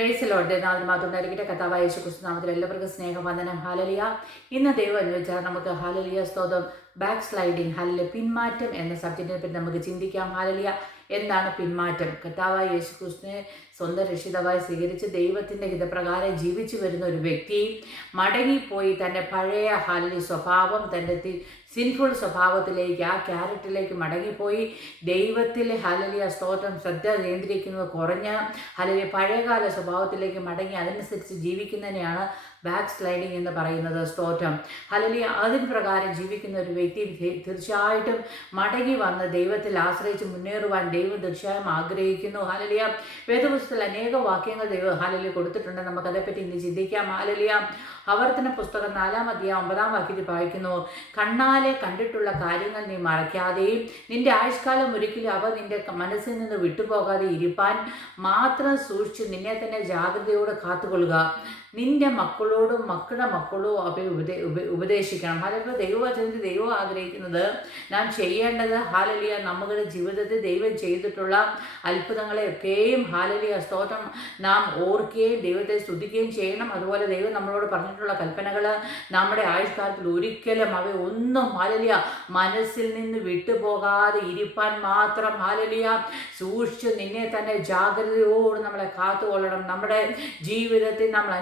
Praise Lord. നാമത്തിൽ മാത്രം ഉണ്ടായിരിക്കട്ടെ. കർത്താവായ യേശു ക്രിസ്തു നാമത്തിൽ എല്ലാവർക്കും സ്നേഹവന്ദനം. ഹല്ലേലൂയ. ഇന്ന് ദൈവം അനുവദിച്ചാൽ നമുക്ക് ഹല്ലേലൂയ സ്തോത്രം ബാക്ക് സ്ലൈഡിങ് ഹല്ലേലൂയ പിന്മാറ്റം എന്ന സബ്ജക്റ്റിനെ പറ്റി നമുക്ക് ചിന്തിക്കാം. ഹല്ലേലൂയ. എന്താണ് പിന്മാറ്റം? കർത്താവായ യേശു ക്രിസ്തുവിനെ സ്വന്തം രക്ഷിതാവായി സ്വീകരിച്ച് ദൈവത്തിൻ്റെ ഹിതപ്രകാരം ജീവിച്ചു വരുന്ന ഒരു വ്യക്തി മടങ്ങിപ്പോയി തൻ്റെ പഴയ ഹല്ലേലൂയ സ്വഭാവം, തൻ്റെ സിൻഫുൾ സ്വഭാവത്തിലേക്ക്, ആ ക്യാരക്ടറിലേക്ക് മടങ്ങിപ്പോയി ദൈവത്തിൽ ഹല്ലേലൂയ സ്തോത്രം ശ്രദ്ധ കേന്ദ്രീകരിക്കുന്നത് കുറഞ്ഞ് ഹല്ലേലൂയ പഴയകാല സ്വഭാവത്തിലേക്ക് മടങ്ങി അതനുസരിച്ച് ജീവിക്കുന്നതിനെയാണ് ബാക്ക് സ്ലൈഡിങ് എന്ന് പറയുന്നത്. സ്തോത്രം. ഹല്ലേലൂയ. അതിന് പ്രകാരം ജീവിക്കുന്ന ഒരു വ്യക്തി തീർച്ചയായിട്ടും മടങ്ങി വന്ന് ദൈവത്തിൽ ആശ്രയിച്ച് മുന്നേറുവാൻ ദൈവം തീർച്ചയായും ആഗ്രഹിക്കുന്നു. ഹല്ലേലൂയ. വേദപുസ്തകത്തിൽ അനേക വാക്യങ്ങൾ ദൈവം ഹല്ലേലൂയ കൊടുത്തിട്ടുണ്ട്. നമുക്കതേപ്പറ്റി ഇന്ന് ചിന്തിക്കാം. ഹല്ലേലൂയ. ആവർത്തന പുസ്തകം 4-ാം അധ്യായം 9-ാം വാക്യത്തിൽ വായിക്കുന്നു, കണ്ണാലെ കണ്ടിട്ടുള്ള കാര്യങ്ങൾ നീ മറയ്ക്കാതെയും നിന്റെ ആയുഷ്കാലം ഒരിക്കലും അവ നിന്റെ മനസ്സിൽ നിന്ന് വിട്ടുപോകാതെ ഇരിപ്പാൻ മാത്രം സൂക്ഷിച്ച് നിന്നെ തന്നെ ജാഗ്രതയോടെ കാത്തുകൊള്ളുക. നിന്റെ മക്കളോടും മക്കളുടെ മക്കളോ അവയെ ഉപദേശിക്കണം. ഹല്ലേലൂയ. ദൈവവചനത്തിൽ ദൈവം ആഗ്രഹിക്കുന്നത് നാം ചെയ്യേണ്ടത് ഹല്ലേലൂയ നമ്മുടെ ജീവിതത്തിൽ ദൈവം ചെയ്തിട്ടുള്ള അത്ഭുതങ്ങളെയൊക്കെയും ഹല്ലേലൂയ സ്തോത്രം നാം ഓർക്കുകയും ദൈവത്തെ സ്തുതിക്കുകയും ചെയ്യണം. അതുപോലെ ദൈവം നമ്മളോട് പറഞ്ഞിട്ടുള്ള കൽപ്പനകൾ നമ്മുടെ ആയുഷ്കാലത്തിൽ ഒരിക്കലും അവയൊന്നും ഹല്ലേലൂയ മനസ്സിൽ നിന്ന് വിട്ടുപോകാതെ ഇരിപ്പാൻ മാത്രം ഹല്ലേലൂയ സൂക്ഷിച്ച് നിന്നെ തന്നെ ജാഗ്രതയോട് നമ്മളെ കാത്തുകൊള്ളണം. നമ്മുടെ ജീവിതത്തിൽ നമ്മൾ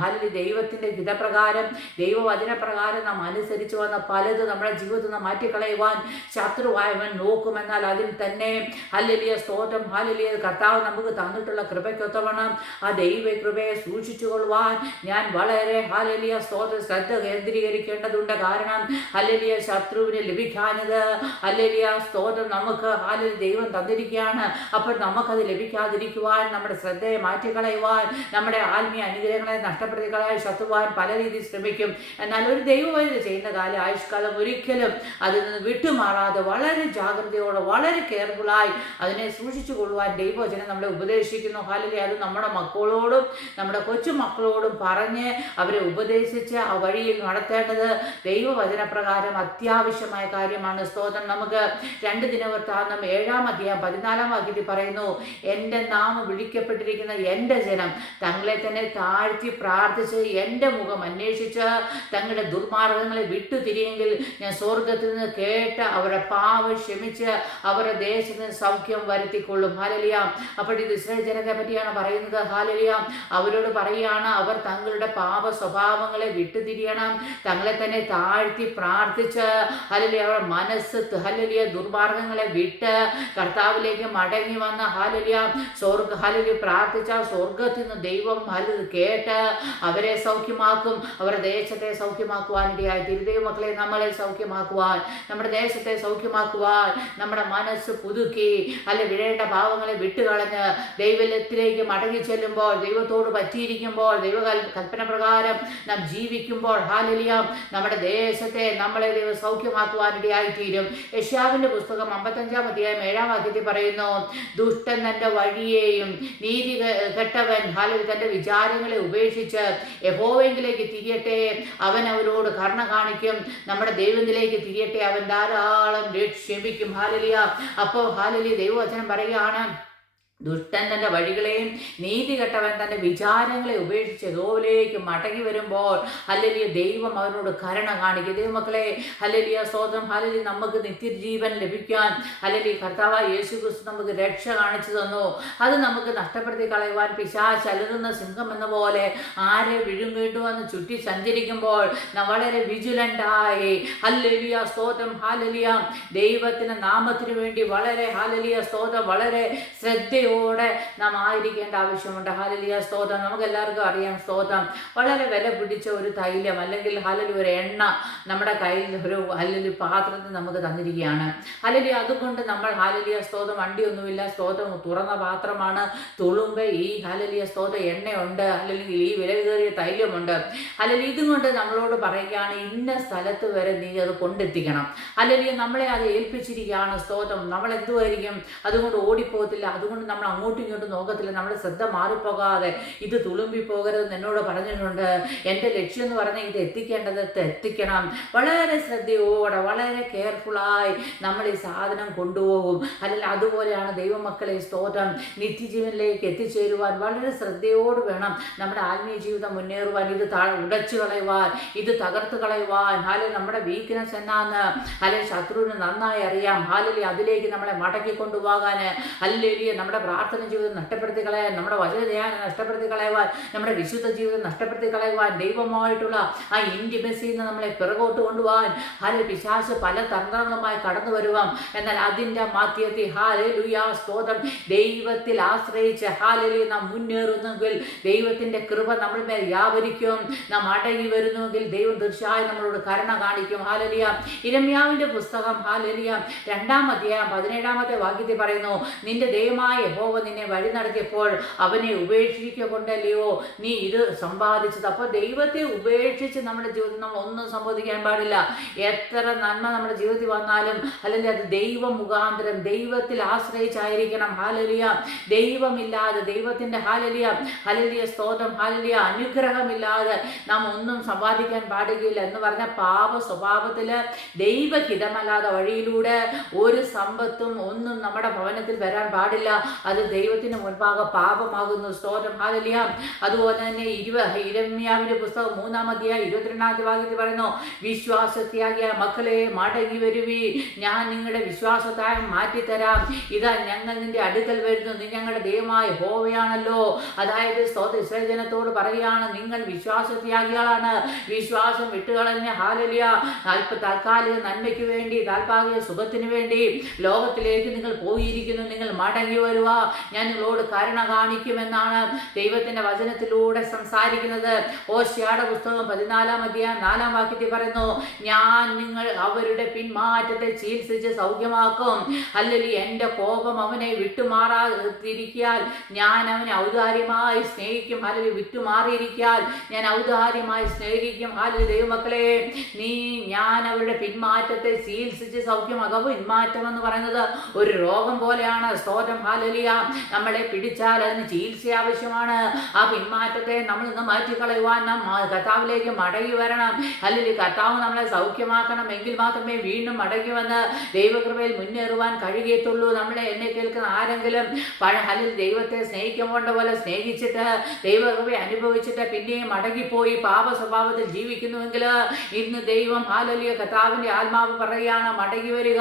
ഹല്ലേലൂയ ദൈവത്തിൻ്റെ ഹിതപ്രകാരം ദൈവവചനപ്രകാരം നാം അനുസരിച്ച് വന്ന പലതും നമ്മുടെ ജീവിതത്തിൽ നിന്ന് മാറ്റിക്കളയുവാൻ ശത്രുവായവൻ നോക്കുമെന്നാൽ അതിൽ തന്നെ ഹല്ലേലൂയ സ്തോത്രം ഹല്ലേലൂയ കർത്താവ് നമുക്ക് തന്നിട്ടുള്ള കൃപയ്ക്കൊത്തവണ്ണം ആ ദൈവ കൃപയെ സൂക്ഷിച്ചു കൊള്ളുവാൻ ഞാൻ വളരെ ഹല്ലേലൂയ സ്തോത്രം ശ്രദ്ധ കേന്ദ്രീകരിക്കേണ്ടതുണ്ട്. കാരണം ഹല്ലേലൂയ ശത്രുവിന് ലഭിക്കാഞ്ഞത് ഹല്ലേലൂയ സ്തോത്രം നമുക്ക് ഹല്ലേലൂയ ദൈവം തന്നിരിക്കുകയാണ്. അപ്പോൾ നമുക്കത് ലഭിക്കാതിരിക്കുവാൻ, നമ്മുടെ ശ്രദ്ധയെ മാറ്റിക്കളയുവാൻ, നമ്മുടെ ആത്മീയ അനുഗ്രഹങ്ങളെ നഷ്ടപ്പെടുത്തിക്കളയാൻ ശത്രുവാൻ പല രീതിയിൽ ശ്രമിക്കും. എന്നാൽ ഒരു ദൈവവചനം ചെയ്യുന്ന കാലം ആയുഷ്കാലം ഒരിക്കലും അതിൽ നിന്ന് വിട്ടുമാറാതെ വളരെ ജാഗ്രതയോടെ വളരെ കെയർഫുള്ളായി അതിനെ സൂക്ഷിച്ചു കൊള്ളുവാൻ ദൈവവചനം നമ്മളെ ഉപദേശിക്കുന്നു. ഹല്ലേലൂയ. അത് നമ്മുടെ മക്കളോടും നമ്മുടെ കൊച്ചുമക്കളോടും പറഞ്ഞ് അവരെ ഉപദേശിച്ച് ആ വഴിയിൽ നടത്തേണ്ടത് ദൈവവചനപ്രകാരം അത്യാവശ്യമായ കാര്യമാണ്. സ്തോത്രം. നമുക്ക് 2 ദിനവൃത്താന്തം 7-ാം അധ്യായം 14-ാം വാക്യത്തിൽ പറയുന്നു, എൻ്റെ നാമം വിളിക്കപ്പെട്ടിരിക്കുന്ന എൻ്റെ ജനം തങ്ങളെ തന്നെ താഴ്ത്തി പ്രാർത്ഥിച്ച് എൻ്റെ മുഖം അന്വേഷിച്ച് തങ്ങളുടെ ദുർമാർഗങ്ങളെ വിട്ടുതിരിയെങ്കിൽ ഞാൻ സ്വർഗത്തിൽ നിന്ന് കേട്ട് അവരുടെ പാപം ക്ഷമിച്ച് അവരുടെ ദേശത്തിന് സൗഖ്യം വരുത്തിക്കൊള്ളും. ഹല്ലേലൂയ. അപ്പോൾ ഇത് ഇസ്രായേൽ ജനത്തെ പറ്റിയാണ് പറയുന്നത്. ഹല്ലേലൂയ. അവരോട് പറയുകയാണ്, അവർ തങ്ങളുടെ പാപ സ്വഭാവങ്ങളെ വിട്ടുതിരിയണം, തങ്ങളെ തന്നെ താഴ്ത്തി പ്രാർത്ഥിച്ച് ഹല്ലേലൂയ അവർ മനസ്സ് ഹല്ലേലൂയ ദുർമാർഗങ്ങളെ വിട്ട് കർത്താവിലേക്ക് മടങ്ങി വന്ന ഹല്ലേലൂയ ഹല്ലേലൂയ പ്രാർത്ഥിച്ച സ്വർഗത്തിൽ നിന്ന് ദൈവം ഹല്ലേലൂയ കേട്ട് അവരെ സൗഖ്യമാക്കും, അവരുടെ ദേശത്തെ സൗഖ്യമാക്കുവാനിടയായി തീരും. ദൈവമക്കളെ, നമ്മളെ സൗഖ്യമാക്കുവാൻ, നമ്മുടെ ദേശത്തെ സൗഖ്യമാക്കുവാൻ, നമ്മുടെ മനസ്സ് പുതുക്കി വിഴേണ്ട ഭാവങ്ങളെ വിട്ടുകളഞ്ഞ് ദൈവത്തിലേക്ക് മടങ്ങി ചെല്ലുമ്പോൾ, ദൈവത്തോട് പറ്റിയിരിക്കുമ്പോൾ, ദൈവ കൽപ്പന പ്രകാരം നാം ജീവിക്കുമ്പോൾ ഹല്ലേലൂയ നമ്മുടെ ദേശത്തെ നമ്മളെ ദൈവം സൗഖ്യമാക്കുവാനിടയായി തീരും. യെശയ്യാവിൻ്റെ പുസ്തകം 55-ാം അധ്യായം 7-ാം വാക്യത്തിൽ പറയുന്നു, ദുഷ്ടൻ തൻ്റെ വഴിയെയും നീതി കെട്ടവൻ ഹല്ലേലൂയ തൻ്റെ വിചാരങ്ങളെ ഉപേക്ഷിച്ച് യഹോവയിലേക്ക് തിരിയട്ടെ, അവൻ അവരോട് കരുണ കാണിക്കും. നമ്മുടെ ദൈവത്തിലേക്ക് തിരിയട്ടെ, അവൻ ധാരാളം ക്ഷമിക്കും. ഹല്ലേലൂയ. അപ്പോൾ ഹല്ലേലൂയ ദൈവവചനം പറയുകയാണ്, ദുഷ്ടൻ തൻ്റെ വഴികളെയും നീതി കെട്ടവൻ തൻ്റെ വിചാരങ്ങളെ ഉപേക്ഷിച്ച് യഹോവയിലേക്ക് മടങ്ങി വരുമ്പോൾ ഹല്ലേലൂയ ദൈവം അവരോട് കരുണ കാണിക്കും. ദൈവമക്കളെ, ഹല്ലേലൂയ സ്തോത്രം. ഹല്ലേലൂയ നമുക്ക് നിത്യജീവൻ ലഭിക്കാൻ ഹല്ലേലൂയ കർത്താവായ യേശു ക്രിസ്തു നമുക്ക് രക്ഷ കാണിച്ചു തന്നു. അത് നമുക്ക് നഷ്ടപ്പെടുത്തി കളയുവാൻ പിശാച് അലറുന്ന സിംഹം എന്ന പോലെ ആരെ വിഴുങ്ങിട്ടുവന്ന് ചുറ്റി സഞ്ചരിക്കുമ്പോൾ നാം വളരെ വിജിലൻ്റായി ഹല്ലേലൂയ സ്തോത്രം ഹല്ലേലൂയ ദൈവത്തിൻ്റെ നാമത്തിനു വേണ്ടി വളരെ ഹല്ലേലൂയ സ്തോത്രം വളരെ ശ്രദ്ധയോടെ നാം ആയിരിക്കേണ്ട ആവശ്യമുണ്ട്. ഹല്ലേലൂയ സ്തോത്രം. നമുക്ക് എല്ലാവർക്കും അറിയാം, സ്തോത്രം വളരെ വില പിടിച്ച ഒരു തൈലം അല്ലെങ്കിൽ ഹല്ലേലൂയ ഒരു എണ്ണ നമ്മുടെ കയ്യിൽ ഒരു ഹല്ലേലൂയ പാത്രത്തിൽ നമുക്ക് തന്നിരിക്കുകയാണ്. ഹല്ലേലൂയ അതുകൊണ്ട് നമ്മൾ ഹല്ലേലൂയ സ്തോത്രം വണ്ടിയൊന്നുമില്ല, സ്തോത്രം തുറന്ന പാത്രമാണ്, തുളുമ്പ് ഈ ഹല്ലേലൂയ സ്തോത്രം എണ്ണയുണ്ട്, അല്ലെങ്കിൽ ഈ വില കയറിയ തൈലമുണ്ട്. ഹല്ലേലൂയ ഇതുകൊണ്ട് നമ്മളോട് പറയുകയാണ്, ഇന്ന സ്ഥലത്ത് വരെ നീ അത് കൊണ്ടെത്തിക്കണം. ഹല്ലേലൂയ നമ്മളെ അത് ഏൽപ്പിച്ചിരിക്കുകയാണ്. സ്തോത്രം. നമ്മൾ എന്തുമായിരിക്കും അതുകൊണ്ട് ഓടിപ്പോകത്തില്ല. അതുകൊണ്ട് നമ്മൾ അങ്ങോട്ടും ഇങ്ങോട്ടും നോക്കത്തില്ല. നമ്മുടെ ശ്രദ്ധ മാറിപ്പോകാതെ ഇത് തുളുമ്പി പോകരുതെന്ന് എന്നോട് പറഞ്ഞിട്ടുണ്ട്. എൻ്റെ ലക്ഷ്യം എന്ന് പറഞ്ഞാൽ ഇത് എത്തിക്കേണ്ടത് എത്തിക്കണം. വളരെ ശ്രദ്ധയോടെ വളരെ കെയർഫുള്ളായി നമ്മൾ ഈ സാധനം കൊണ്ടുപോകും. അല്ലെങ്കിൽ അതുപോലെയാണ് ദൈവമക്കളെ സ്തോത്രം നിത്യജീവനിലേക്ക് എത്തിച്ചേരുവാൻ വളരെ ശ്രദ്ധയോട് വേണം നമ്മുടെ ആത്മീയ ജീവിതം മുന്നേറുവാൻ. ഇത് ഉടച്ചു കളയുവാൻ, ഇത് തകർത്ത് കളയുവാൻ. അല്ലെങ്കിൽ നമ്മുടെ വീക്ക്നെസ് എന്നാന്ന് അല്ലെങ്കിൽ ശത്രുവിന് നന്നായി അറിയാം. അല്ലെങ്കിൽ അതിലേക്ക് നമ്മളെ മടക്കി കൊണ്ടുപോകാൻ, അല്ലെങ്കിൽ നമ്മുടെ പ്രാർത്ഥന ജീവിതം നഷ്ടപ്പെടുത്തി കളയാൻ, നമ്മുടെ വചനധ്യാനം നഷ്ടപ്പെടുത്തി കളയുവാൻ, നമ്മുടെ വിശുദ്ധ ജീവിതം നഷ്ടപ്പെടുത്തി കളയുവാൻ, ദൈവമായിട്ടുള്ള ആ ഇൻറ്റിമസിയിൽ നിന്ന് നമ്മളെ പിറകോട്ട് കൊണ്ടുപോകാൻ അല്ലെങ്കിൽ പിശാച് പല തന്ത്രങ്ങളുമായി കടന്നു വരുവാം. എന്നാൽ അതിൻ്റെ മധ്യത്തിൽ ഹല്ലേലൂയ സ്തോത്രം ദൈവത്തിൽ ആശ്രയിച്ച് ഹല്ലേലൂയ നാം മുന്നേറുന്നെങ്കിൽ ദൈവത്തിൻ്റെ കൃപ നമ്മൾ മേൽ വ്യാപരിക്കും. നാം അടങ്ങി വരുന്നുവെങ്കിൽ ദൈവം തീർച്ചയായും നമ്മളോട് കരുണ കാണിക്കും. ഹല്ലേലൂയ. യിരെമ്യാവിൻ്റെ പുസ്തകം ഹല്ലേലൂയ 2-ാം അധ്യായം 17-ാമത്തെ വാക്യത്തിൽ പറയുന്നു, നിന്റെ ദൈവമായ യഹോവ നിന്നെ വഴി നടത്തിയപ്പോൾ അവനെ ഉപേക്ഷിക്കുക കൊണ്ടല്ലയോ നീ ഇത് സമ്പാദിച്ചത്. അപ്പോൾ ദൈവത്തെ ഉപേക്ഷിച്ച് നമ്മുടെ ജീവിതത്തിൽ നമ്മൾ ഒന്നും സംബോധിക്കാൻ പാടില്ല. എത്ര നന്മ നമ്മുടെ ജീവിതത്തിൽ വന്നാലും അല്ലെങ്കിൽ അത് ദൈവ മുഖാന്തരം ദൈവത്തിൽ ആശ്രയിച്ചായിരിക്കണം. ഹല്ലേലൂയ. ദൈവമില്ലാതെ ദൈവത്തിൻ്റെ ഹല്ലേലൂയ സ്തോത്രം ഹല്ലേലൂയ അനുഗ്രഹമില്ലാതെ നാം ഒന്നും സമ്പാദിക്കാൻ പാടുകയില്ല എന്ന് പറഞ്ഞ പാപ സ്വഭാവത്തിൽ ദൈവഹിതമല്ലാത്ത വഴിയിലൂടെ ഒരു സമ്പത്തും ഒന്നും നമ്മുടെ ഭവനത്തിൽ വരാൻ പാടില്ല. അത് ദൈവത്തിന് മുൻപാകെ പാപമാകുന്നു. സ്തോത്രം ഹല്ലേലൂയ. അതുപോലെ തന്നെ യിരെമ്യാവിന്റെ പുസ്തകം 3-ാം അധ്യായം 22-ാമത്തെ വാക്യത്തിൽ പറയുന്നു, വിശ്വാസത്യാഗിയ മക്കളെ മടങ്ങി വരുവി, ഞാൻ നിങ്ങളുടെ വിശ്വാസത്യാഗം മാറ്റിത്തരാം. ഇതാ ഞങ്ങൾ നിന്റെ അടുക്കൽ വരുന്നു, നീ ഞങ്ങളുടെ ദൈവമായ യഹോവയാണല്ലോ. അതായത് സ്തോത്ര ഇസ്രായേൽ ജനത്തോട് പറയുകയാണ്, നിങ്ങൾ വിശ്വാസത്യാഗികളാണ്. വിശ്വാസം വിട്ടുകളഞ്ഞ ഹല്ലേലൂയ താൽക്കാലിക നന്മയ്ക്ക് വേണ്ടി താൽക്കാലിക സുഖത്തിന് വേണ്ടി ലോകത്തിലേക്ക് നിങ്ങൾ പോയിരിക്കുന്നു. നിങ്ങൾ മടങ്ങി വരുക, ഞാൻ നിങ്ങളോട് കരുണ കാണിക്കുമെന്നാണ് ദൈവത്തിന്റെ വചനത്തിലൂടെ സംസാരിക്കുന്നത്. ഓശിയായുടെ പുസ്തകം 14-ാം അധ്യായം 4-ാം വാക്യത്തിൽ പറയുന്നു, ഞാൻ നിങ്ങൾ അവരുടെ പിന്മാറ്റത്തെ ചികിത്സിച്ച് സൗഖ്യമാക്കും. അല്ലെങ്കിൽ എൻ്റെ കോപം അവനെ വിട്ടുമാറാതിരിക്കാൻ ഞാൻ അവനെ ഔദാര്യമായി സ്നേഹിക്കും. അല്ലെങ്കിൽ വിട്ടുമാറിയിരിക്കാൻ ഞാൻ ഔദാര്യമായി സ്നേഹിക്കും. അല്ലെങ്കിൽ ദൈവമക്കളെ ഞാൻ അവരുടെ പിന്മാറ്റത്തെ ചികിത്സിച്ച് സൗഖ്യമാക്കും. പിന്മാറ്റം എന്ന് പറയുന്നത് ഒരു രോഗം പോലെയാണ്. സ്തോത്രം ഹല്ലേലൂയ. നമ്മളെ പിടിച്ചാൽ അതിന് ചികിത്സ ആവശ്യമാണ്. ആ പിന്മാറ്റത്തെ നമ്മൾ ഇന്ന് മാറ്റിക്കളയുവാൻ നാം കർത്താവിലേക്ക് മടങ്ങി വരണം. അല്ലെങ്കിൽ കർത്താവ് നമ്മളെ സൗഖ്യമാക്കണം. എങ്കിൽ മാത്രമേ വീണ്ടും മടങ്ങി വന്ന് ദൈവകൃപയിൽ മുന്നേറുവാൻ കഴിയത്തുള്ളൂ. നമ്മളെ എന്നെ കേൾക്കുന്ന ആരെങ്കിലും അല്ലെങ്കിൽ ദൈവത്തെ സ്നേഹിക്കേണ്ട പോലെ സ്നേഹിച്ചിട്ട് ദൈവകൃപയെ അനുഭവിച്ചിട്ട് പിന്നെയും മടങ്ങിപ്പോയി പാപ സ്വഭാവത്തിൽ ജീവിക്കുന്നുവെങ്കിൽ ഇന്ന് ദൈവം ഹല്ലേലൂയ കർത്താവിൻ്റെ ആത്മാവ് പറയുകയാണ്, മടങ്ങി വരിക.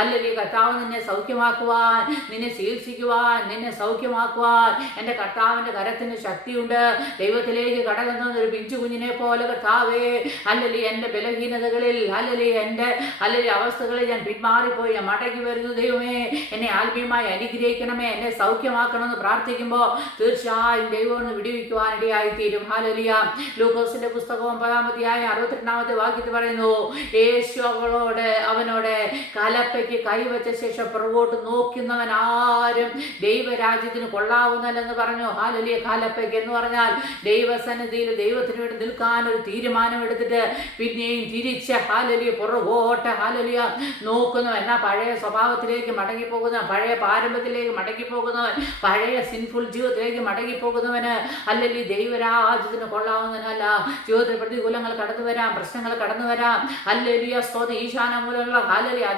അല്ലെങ്കിൽ കർത്താവ് നിന്നെ സൗഖ്യമാക്കുവാൻ, നിന്നെ ചികിത്സിക്കുവാൻ, നിന്നെ സൗഖ്യമാക്കുവാൻ എൻ്റെ കർത്താവിൻ്റെ കരത്തിന് ശക്തിയുണ്ട്. ദൈവത്തിലേക്ക് കടകുന്ന ഒരു പിഞ്ചു കുഞ്ഞിനെ പോലെ കർത്താവേ അല്ലെങ്കിൽ എൻ്റെ ബലഹീനതകളിൽ അല്ലെങ്കിൽ എൻ്റെ അല്ലെങ്കിൽ അവസ്ഥകളിൽ ഞാൻ പിന്മാറിപ്പോയി, ഞാൻ മടങ്ങി വരുന്നു. ദൈവമേ എന്നെ ആത്മീയമായി അനുഗ്രഹിക്കണമേ, എന്നെ സൗഖ്യമാക്കണമെന്ന് പ്രാർത്ഥിക്കുമ്പോൾ തീർച്ചയായും ദൈവം ഒന്ന് വിടുവിക്കുവാൻ ഇടയായിത്തീരും. ഹല്ലേലൂയ. ലൂക്കോസിന്റെ പുസ്തകം 9-ാം അധ്യായം 62-ാമത്തെ വാക്യത്തിൽ പറയുന്നു, യേശു അവനോട് കലപ്പയ്ക്ക് കൈവച്ച ശേഷം പുറകോട്ട് നോക്കുന്നവൻ ആരും ദൈവരാജ്യത്തിന് കൊള്ളാവുന്നല്ലെന്ന് പറഞ്ഞു. ഹല്ലേലൂയ. കലപ്പയ്ക്ക് എന്ന് പറഞ്ഞാൽ ദൈവസന്നിധിയിൽ ദൈവത്തിന് വേണ്ടി നിൽക്കാൻ ഒരു തീരുമാനമെടുത്തിട്ട് പിന്നെയും തിരിച്ച് ഹല്ലേലൂയ പുറകോട്ട് ഹല്ലേലൂയ നോക്കുന്നവൻ, എന്നാ പഴയ സ്വഭാവത്തിലേക്ക് മടങ്ങിപ്പോകുന്നവൻ, പഴയ പാരമ്പര്യത്തിലേക്ക് മടങ്ങിപ്പോകുന്നവൻ, പഴയ സിൻഫുൾ ജീവിതത്തിലേക്ക് മടങ്ങിപ്പോകുന്നവന് അല്ലെങ്കിൽ ദൈവരാജ്യത്തിന് കൊള്ളാവുന്നതിനല്ല. ജീവിതത്തിൽ പ്രതികൂലങ്ങൾ കടന്നു വരാം, പ്രശ്നങ്ങൾ കടന്നു വരാം. ഹല്ലേലൂയ സ്തോത്രം. ഈശാന മൂലമുള്ള ഹല്ലേലൂയ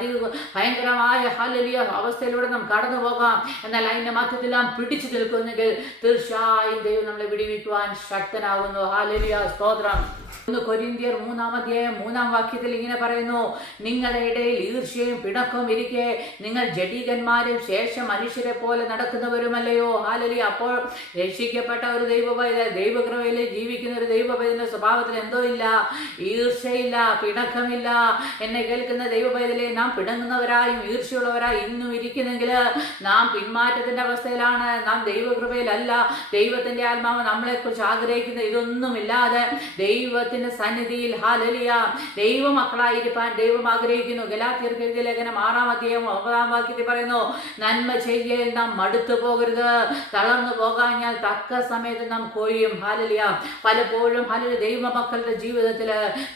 ഭയങ്കരമായ ഹല്ലേലൂയ അവസ്ഥയിലൂടെ നാം കടന്നു പോകാം. എന്നാൽ അതിന്റെ മധ്യത്തിൽ നാം പിടിച്ചു നിൽക്കുന്നെങ്കിൽ തീർച്ചയായും ദൈവം നമ്മളെ വിടുവിക്കുവാൻ ശക്തനാകുന്നു. ഹല്ലേലൂയ സ്തോത്രം. 1 കൊരിന്ത്യർ 3-ാം അധ്യായം 3-ാം വാക്യത്തിൽ ഇങ്ങനെ പറയുന്നു, നിങ്ങളുടെ ഇടയിൽ ഈർഷ്യയും പിണക്കവും ഇരിക്കെ നിങ്ങൾ ജഡീകന്മാരും ശേഷം മനുഷ്യരെ പോലെ നടക്കുന്നവരുമല്ലയോ. ഹല്ലേലൂയ. അപ്പോൾ രക്ഷിക്കപ്പെട്ട ഒരു ദൈവകൃപയിൽ ജീവിക്കുന്ന ഒരു ദൈവപൈതലിന്റെ സ്വഭാവത്തിൽ എന്തോ ഇല്ല, ഈർഷ്യയില്ല, പിണക്കമില്ല. എന്നെ കേൾക്കുന്ന ദൈവപൈതലെ, നാം പിണങ്ങുന്നവരായും ഈർഷ്യയുള്ളവരായും ഇന്നും ഇരിക്കുന്നെങ്കിൽ നാം പിന്മാറ്റത്തിന്റെ അവസ്ഥയിലാണ്. നാം ദൈവകൃപയിലല്ല. ദൈവത്തിന്റെ ആത്മാവ് നമ്മളെക്കുറിച്ച് ആഗ്രഹിക്കുന്ന ഇതൊന്നുമില്ലാതെ ദൈവത്തിന്റെ സന്നിധിയിൽ ഹല്ലേലൂയ ദൈവമക്കളായിരിക്കാൻ ദൈവം ആഗ്രഹിക്കുന്നു. ഗലാത്യർക്ക് എഴുതിയ ലേഖനം 6-ാം അധ്യായം 9-ാം വാക്യത്തിൽ പറയുന്നു, നന്മ ചെയ്യൽ നാം മടുത്തു പോകരുത്, തളർന്നു പോകാഞ്ഞാൽ തക്ക സമയത്ത് നാം കൊയ്യും. ഹല്ലേലൂയ. പലപ്പോഴും ഹല്ലേലൂയ ദൈവമക്കളുടെ ജീവിതത്തിൽ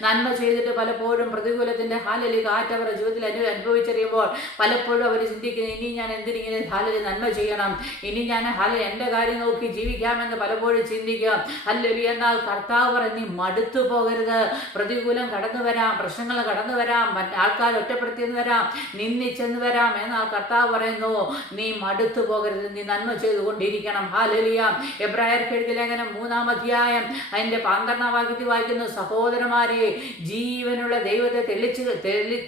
നന്മ ചെയ്തിട്ട് പലപ്പോഴും പ്രതികൂലത്തിന്റെ ഹല്ലേലൂയ കാറ്റ് അവരുടെ ജീവിതത്തിൽ അനുഭവിച്ചറിയുമ്പോൾ പലപ്പോഴും അവർ ചിന്തിക്കുന്നത്, ഇനി ഞാൻ എന്തിനിങ്ങനെ ഹല്ലേലൂയ നന്മ ചെയ്യണം, ഇനി ഞാൻ എൻ്റെ കാര്യം നോക്കി ജീവിക്കാമെന്ന് പലപ്പോഴും ചിന്തിക്കുക. ഹല്ലേലൂയ. എന്നാൽ കർത്താവ് പറയും, നീ മടുത്തു പോകരുത്. പ്രതികൂലം കടന്നു വരാം, പ്രശ്നങ്ങൾ കടന്നു വരാം, ആൾക്കാർ ഒറ്റപ്പെടുത്തിയെന്ന് വരാം, നിന്ദിച്ചെന്ന് വരാം. എന്നാൽ കർത്താവ് പറയുന്നു, നീ മടുത്തു പോകരുത്, നീ നന്മ ചെയ്തുകൊണ്ടിരിക്കണം. ഹല്ലേലൂയ. എബ്രായർക്ക് എഴുതിയ ലേഖനം 3-ാം അധ്യായം അതിൻ്റെ 12-ാം വാക്യത്തിൽ വായിക്കുന്നു, സഹോദരന്മാരെ, ജീവനുള്ള ദൈവത്തെ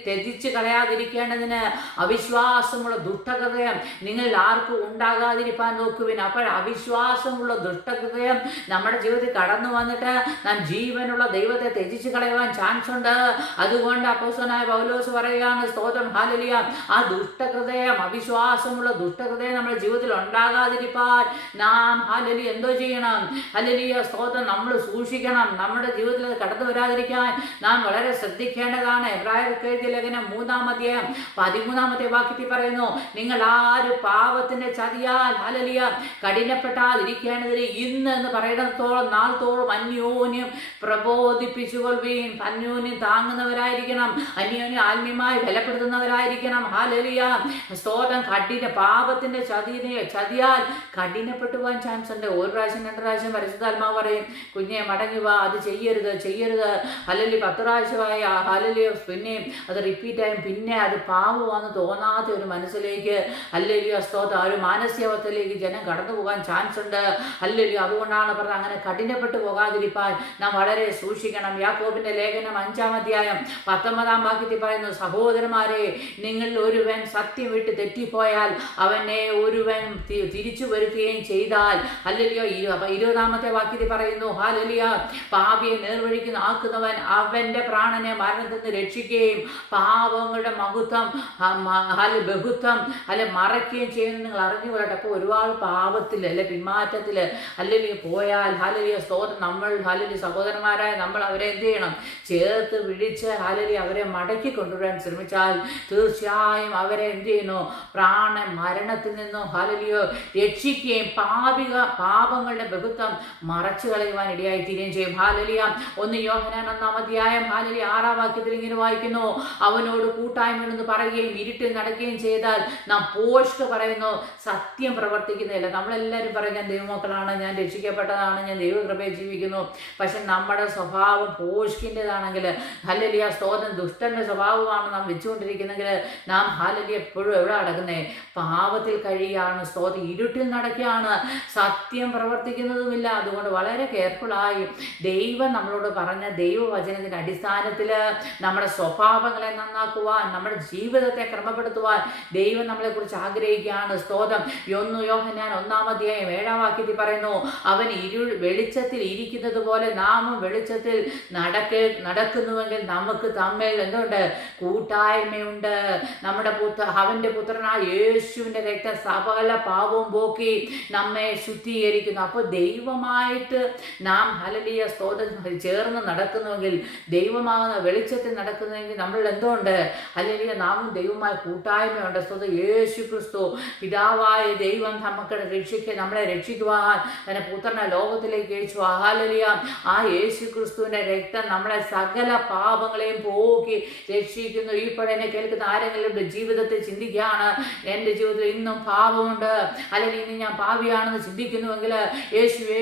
ത്യജിച്ച് കളയാതിരിക്കേണ്ടതിന് അവിശ്വാസമുള്ള ദുഷ്ടഹൃദയം നിങ്ങൾ ആർക്കും ഉണ്ടാകാതിരിക്കാൻ നോക്കുവിൻ. അപ്പോൾ അവിശ്വാസമുള്ള ദുഷ്ടഹൃദയം നമ്മുടെ ജീവിതത്തിൽ കടന്നു വന്നിട്ട് നാം ജീവനുള്ള ദൈവത്തെ ത്യജിച്ച് കളയുവാൻ ചാൻസ് ഉണ്ട്. അതുകൊണ്ട് അപ്പോസ്തലനായ പൗലോസ് പറയുകയാണ്, സ്തോത്രം, ഹല്ലേലൂയ, ആ ദുഷ്ടഹൃദയം, അവിശ്വാസമുള്ള ദുഷ്ടഹൃദയം നമ്മുടെ ജീവിതത്തിൽ ഉണ്ടാകാതിരിക്കാൻ നാം ഹല്ലേലൂയ എന്തോ ചെയ്യണം? ഹല്ലേലൂയ, സ്തോത്രം, നമ്മൾ സൂക്ഷിക്കണം. നമ്മുടെ ജീവിതത്തിൽ അത് കടന്നു വരാതിരിക്കാൻ നാം വളരെ ശ്രദ്ധിക്കേണ്ടതാണ്. എബ്രായർക്ക് എഴുതിയ ലേഖനം 3-ാം അധ്യായം 13-ാമത്തെ വാക്യത്തിൽ പറയുന്നു, നിങ്ങൾ ആരും പാപത്തിന്റെ ചതിയാൽ ഹല്ലേലൂയ കഠിനപ്പെട്ടാതിരിക്കേണ്ടതിന് ഇന്ന് എന്ന് പറയുന്നിടത്തോളം നാളത്തോളം അന്യോന്യം പ്രബോധിപ്പിച്ചുകൊള്ളുവീൻ. അന്യോന്യം താങ്ങുന്നവരായിരിക്കണം, അന്യോന്യം ആത്മീയമായി ബലപ്പെടുത്തുന്നവരായിരിക്കണം. ഹല്ലേലൂയ, സ്തോത്രം. പാപത്തിന്റെ ചതിയാൽ കഠിനപ്പെട്ടു പോകാൻ ചാൻസ് ഉണ്ട്. ഒരു പ്രാവശ്യം 2 പ്രാവശ്യം പരിശുദ്ധാത്മാവ് പറയും, കുഞ്ഞെ മടങ്ങി വാ, അത് ചെയ്യരുത്. ഹല്ലേലൂയ 10 പ്രാവശ്യമായി ഹല്ലേലൂയ പിന്നെയും അത് റിപ്പീറ്റായും പിന്നെ അത് പാപമാണെന്ന് തോന്നാത്ത ഒരു മനസ്സിലേക്ക് ഹല്ലേലൂയ സ്തോത്രം ഒരു മാനസികാവസ്ഥയിലേക്ക് ജനം കടന്നു പോകാൻ ചാൻസ് ഉണ്ട്. ഹല്ലേലൂയ. അതുകൊണ്ടാണ് പറഞ്ഞത്, അങ്ങനെ കഠിനപ്പെട്ടു പോകാതിരിക്കാൻ നാം വളരെ സൂക്ഷിക്കണം. യാക്കോബിന്റെ ലേഖനം 5-ാം അധ്യായം 19-ാം വാക്യത്തിൽ പറയുന്നു, സഹോദരന്മാരെ, നിങ്ങൾ ഒരുവൻ സത്യം വിട്ട് തെറ്റിപ്പോയാൽ അവനെ ഒരുവൻ തിരിച്ചു വരുത്തുകയും ചെയ്താൽ ഹല്ലേലൂയ 20-ാമത്തെ വാക്യത്തിൽ പറയുന്നു, ഹല്ലേലൂയ, പാപിയെ നേർവഴിക്ക് ആക്കുന്നവൻ അവന്റെ പ്രാണനെ മരണത്തിൽ നിന്ന് രക്ഷിക്കുകയും പാപങ്ങളുടെ ബഹുത്വം മറയ്ക്കുകയും ചെയ്യുന്നത് നിങ്ങൾ അറിഞ്ഞുകൊള്ളട്ടെ. അപ്പോൾ ഒരുപാട് പാപത്തിൽ അല്ലെ പിന്മാറ്റത്തിൽ ഹല്ലേലൂയ പോയാൽ ഹല്ലേലൂയ സ്തോത്രം നമ്മൾ ഹല്ലേലൂയ സഹോദരന്മാരായ നമ്മൾ അവരെ എന്ത് ചെയ്യണം? ചേർത്ത് വിളിച്ച് ഹല്ലേലൂയ അവരെ മടക്കി കൊണ്ടുവരാൻ ശ്രമിച്ചാൽ തീർച്ചയായും അവരെ എന്ത് ചെയ്യുന്നു? മരണത്തിൽ നിന്നും ഹല്ലേലൂയ രക്ഷിക്കുകയും പാപങ്ങളുടെ ബഹുത്വം മറച്ചു കളയുവാൻ ഇടയായി തീരുകയും ചെയ്യും. ഹല്ലേലൂയ. 1 യോഹന്നാൻ 1-ാം അധ്യായം ഹല്ലേലൂയ 6-ാം വാക്യത്തിൽ ഇങ്ങനെ വായിക്കുന്നു, അവനോട് കൂട്ടായ്മയെന്ന് പറയുകയും ഇരുട്ടിൽ നടക്കുകയും ചെയ്താൽ നാം പോഷ്ക്ക് പറയുന്നു, സത്യം പ്രവർത്തിക്കുന്നില്ല. നമ്മളെല്ലാവരും പറയും, ഞാൻ ദൈവമക്കളാണ്, ഞാൻ രക്ഷിക്കപ്പെട്ടതാണ്, ഞാൻ ദൈവകൃപയെ ജീവിക്കുന്നു. പക്ഷെ നമ്മുടെ സ്വഭാവം പോഷ്കിൻ്റെതാണെങ്കിൽ ഹല്ലേലൂയ സ്തോത്രം ദുഷ്ടന്റെ സ്വഭാവമാണ് നാം വെച്ചുകൊണ്ടിരിക്കുന്നെങ്കിൽ നാം ഹല്ലേലൂയ എപ്പോഴും എവിടെ നടക്കുന്നേ? പാപത്തിൽ കഴിയുകയാണ്. സ്തോത്രം ഇരുട്ടിൽ നടക്കുകയാണ്, സത്യം പ്രവർത്തിക്കുന്നതുമില്ല. അതുകൊണ്ട് വളരെ കെയർഫുള്ളായി ദൈവം നമ്മളോട് പറഞ്ഞ ദൈവവചനത്തിൻ്റെ അടിസ്ഥാനത്തിൽ നമ്മുടെ സ്വഭാവങ്ങളെ നന്നാക്കുവാൻ, നമ്മുടെ ജീവിതത്തെ ക്രമപ്പെടുത്തുവാൻ ദൈവം നമ്മളെക്കുറിച്ച് ആഗ്രഹിക്കുകയാണ്. സ്തോത്രം. 1 യോഹന്നാൻ 1-ാം അധ്യായം 7-ാം വാക്യത്തിൽ പറയുന്നു, അവൻ വെളിച്ചത്തിൽ ഇരിക്കുന്നത് പോലെ നാമും വെളിച്ചത്തിൽ നടക്കുന്നുവെങ്കിൽ നമുക്ക് തമ്മിൽ എന്തുണ്ട്? കൂട്ടായ്മയുണ്ട്. നമ്മുടെ അവന്റെ പുത്രനായ യേശുവിൻ്റെ രക്തം സകല പാപവും പോക്കി നമ്മെ ശുദ്ധീകരിക്കുന്നു. അപ്പോൾ ദൈവമായിട്ട് നാം ഹല്ലേലൂയ സ്തോത്രം ചേർന്ന് നടക്കുന്നുവെങ്കിൽ, ദൈവമാകുന്ന വെളിച്ചത്തിൽ നടക്കുന്നുവെങ്കിൽ നമ്മൾ എന്തുണ്ട്? ഹല്ലേലൂയ നാമും ദൈവമായ കൂട്ടായ്മയുണ്ട്. സ്തോത്രം. യേശു ക്രിസ്തു പിതാവായ ദൈവം നമ്മളെ രക്ഷിക്കുവാൻ തന്നെ പുത്രനെ ലോകത്തിലേക്ക് അയച്ചു. ഹല്ലേലൂയ. ആ യേശു ക്രിസ്തുവിൻ്റെ രക്തം നമ്മളെ സകല പാപങ്ങളെയും പോക്കി രക്ഷിക്കുന്നു. ഇപ്പോഴെന്നെ കേൾക്കുന്ന ആരെങ്കിലും ജീവിതത്തിൽ ചിന്തിക്കുകയാണ്, എൻ്റെ ജീവിതത്തിൽ ഇന്നും പാപമുണ്ട്, അല്ലെങ്കിൽ ഇന്ന് ഞാൻ പാപിയാണെന്ന് ചിന്തിക്കുന്നുവെങ്കിൽ, യേശുവേ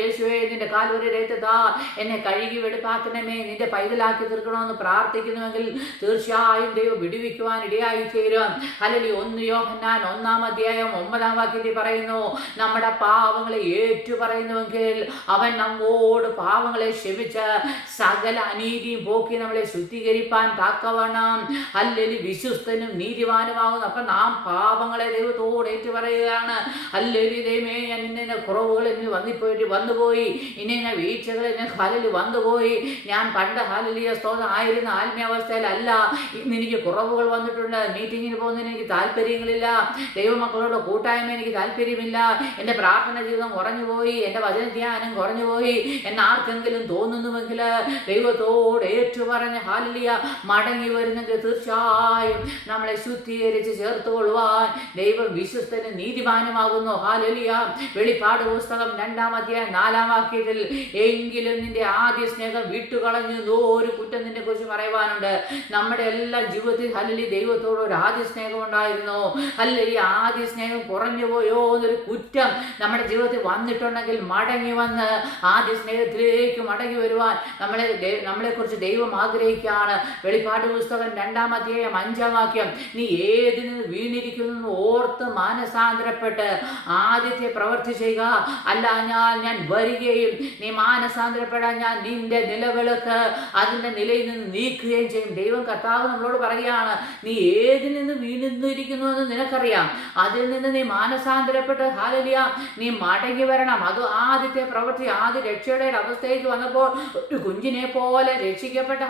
യേശുവേ നിന്റെ കാൽവരി രക്തത്താ എന്നെ കഴുകി വെടിപ്പാക്കണമേ, നിന്റെ പൈതലാക്കി തീർക്കണമെന്ന് പ്രാർത്ഥിക്കുന്നുവെങ്കിൽ തീർച്ചയായും ദൈവം വിടുവിക്കുവാൻ ഇടയായി തീരും. ഹല്ലേലൂയ. 1 യോഹന്നാൻ 1-ാം അധ്യായം 9-ാം വാക്യത്തിൽ പറയുന്നു, നമ്മുടെ പാവങ്ങളെ ഏറ്റുപറയുന്നുവെങ്കിൽ അവൻ നമ്മോട് പാവങ്ങളെ ക്ഷമിച്ച് സകല അനീതിയും പോക്കി നമ്മളെ ശുദ്ധീകരിപ്പാൻ താക്കവണ്ണം ഹല്ലേലൂയ വിശ്വസ്തനും നീതിവാനുമാകുന്നു. അപ്പം നാം പാപങ്ങളെ ദൈവത്തോട് ഏറ്റുപറയുകയാണ്. ഹല്ലേലൂയ. ദൈവമേ, ഞാൻ ഇന്ന കുറവുകൾ എന്നിൽ വന്നുപോയി, ഇന്ന വീഴ്ചകൾ എന്നെ ഹല്ലേലൂയ വന്നുപോയി. ഞാൻ പണ്ട് ഹല്ലേലൂയ സ്തോത്രം ആയിരുന്ന ആത്മീയാവസ്ഥയിലല്ല, ഇന്ന് എനിക്ക് കുറവുകൾ വന്നിട്ടുണ്ട്. മീറ്റിങ്ങിന് പോകുന്നതിന് എനിക്ക് താല്പര്യങ്ങളില്ല, ദൈവമക്കളോട് കൂട്ടായ്മ എനിക്ക് താല്പര്യമില്ല, എൻ്റെ പ്രാർത്ഥന ജീവിതം കുറഞ്ഞുപോയി, എൻ്റെ വചന ധ്യാനം കുറഞ്ഞുപോയി എന്ന് ആർക്കെങ്കിലും തോന്നുന്നുവെങ്കിൽ ദൈവത്തോട് ഏറ്റുപറഞ്ഞ് ഹല്ലേലൂയ മടങ്ങി വരുന്നെങ്കിൽ തീർച്ചയായും നമ്മളെ ശുദ്ധീകരിച്ച് ചേർത്തുകൊള്ളുവാൻ ദൈവം വിശ്വസ്തനും നീതിമാനുമാകുന്നു. ഹല്ലേലൂയ. വെളിപ്പാട് പുസ്തകം 2-ാം അധ്യായം 4-ാം വാക്യത്തിൽ, എങ്കിലും നിന്റെ ആദ്യ സ്നേഹം വിട്ടുകളഞ്ഞു, ഒരു കുറ്റം നിന്നെ കുറിച്ച് പറയുവാനുണ്ട്. നമ്മുടെ എല്ലാ ജീവിതത്തിൽ ഹല്ലേലൂയ ദൈവത്തോട് ഒരു ആദ്യ സ്നേഹം ഉണ്ടായിരുന്നു. ഹല്ലേലൂയ ആദ്യ സ്നേഹം കുറഞ്ഞു പോയോ എന്നൊരു കുറ്റം നമ്മുടെ ജീവിതത്തിൽ വന്നിട്ടുണ്ടെങ്കിൽ മടങ്ങി വന്ന് ആദ്യ സ്നേഹത്തിലേക്ക് മടങ്ങി വരുവാൻ നമ്മളെക്കുറിച്ച് ദൈവം ആഗ്രഹിക്കുകയാണ്. വെളിപ്പാട് പുസ്തകം 2-ാം അധ്യായം 5-ാം വാക്യം, നീ ഏതിന് വീണിരിക്കുന്നു ഓർത്ത് മാനസാന്തരപ്പെട്ട് ആദ്യത്തെ പ്രവൃത്തി ചെയ്യുക, അല്ല ഞാൻ വരികയും നീ മാനസാന്തരപ്പെടാൻ ഞാൻ നിന്റെ നിലവിളക്ക് അതിൻ്റെ നിലയിൽ നിന്ന് നീക്കുകയും ചെയ്യും. ദൈവം കർത്താവ് നമ്മളോട് പറയുകയാണ്, നീ ഏതിൽ നിന്ന് വീണിരിക്കുന്നു എന്ന് നിനക്കറിയാം, അതിൽ നിന്ന് നീ മാനസാന്തരപ്പെട്ട് ഹല്ലേലൂയ നീ മടങ്ങി വരണം. അത് ആദ്യത്തെ പ്രവൃത്തി. ആദ്യ രക്ഷയുടെ അവസ്ഥയിലേക്ക് വന്നപ്പോൾ ഒരു കുഞ്ഞിനെ പോലെ രക്ഷിക്കപ്പെട്ട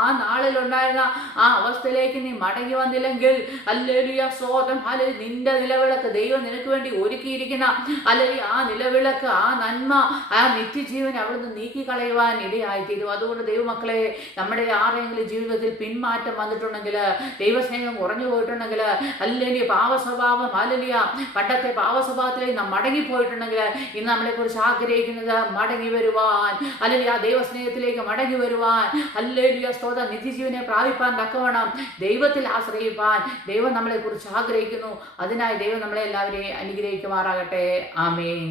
ആ നാളിലുണ്ടായിരുന്ന ആ അവസ്ഥയിലേക്ക് നീ മടങ്ങി വന്നില്ലെങ്കിൽ ഹല്ലേലൂയ സ്തോത്രം, ഹല്ലേലൂയ നിന്റെ നിലവിളക്ക് ദൈവം നിനക്ക് വേണ്ടി ഒരുക്കിയിരിക്കുന്ന ഹല്ലേലൂയ ആ നിലവിളക്ക്, ആ നന്മ, ആ നിത്യജീവൻ അവിടുന്ന് നീക്കിക്കളയുവാൻ ഇടയായിത്തീരും. അതുകൊണ്ട് ദൈവമക്കളെ, നമ്മുടെ ആരെങ്കിലും ജീവിതത്തിൽ പിന്മാറ്റം വന്നിട്ടുണ്ടെങ്കിൽ, ദൈവസ്നേഹം കുറഞ്ഞു പോയിട്ടുണ്ടെങ്കിൽ, ഹല്ലേലൂയ പാവസ്വഭാവം, ഹല്ലേലൂയ പണ്ടത്തെ പാവസ്വഭാവത്തിലേക്ക് നാം മടങ്ങിപ്പോയിട്ടുണ്ടെങ്കിൽ, ഇന്ന് നമ്മളെക്കുറിച്ച് ആഗ്രഹിക്കുന്നത് മടങ്ങി വരുവാൻ, ഹല്ലേലൂയ ദൈവസ്നേഹത്തിലേക്ക് മടങ്ങി വരുവാൻ, ഹല്ലേലൂയ സ്തോത്രം നിത്യജീവനെ പ്രാപിപ്പാൻ തക്കവണ്ണം ദൈവത്തിൽ ആശ്രയിപ്പാൻ ദൈവം നമ്മളെക്കുറിച്ച് ആഗ്രഹിക്കുന്നു. അതിനായി ദൈവം നമ്മളെ എല്ലാവരെയും അനുഗ്രഹിക്കുമാറാകട്ടെ. ആമേൻ.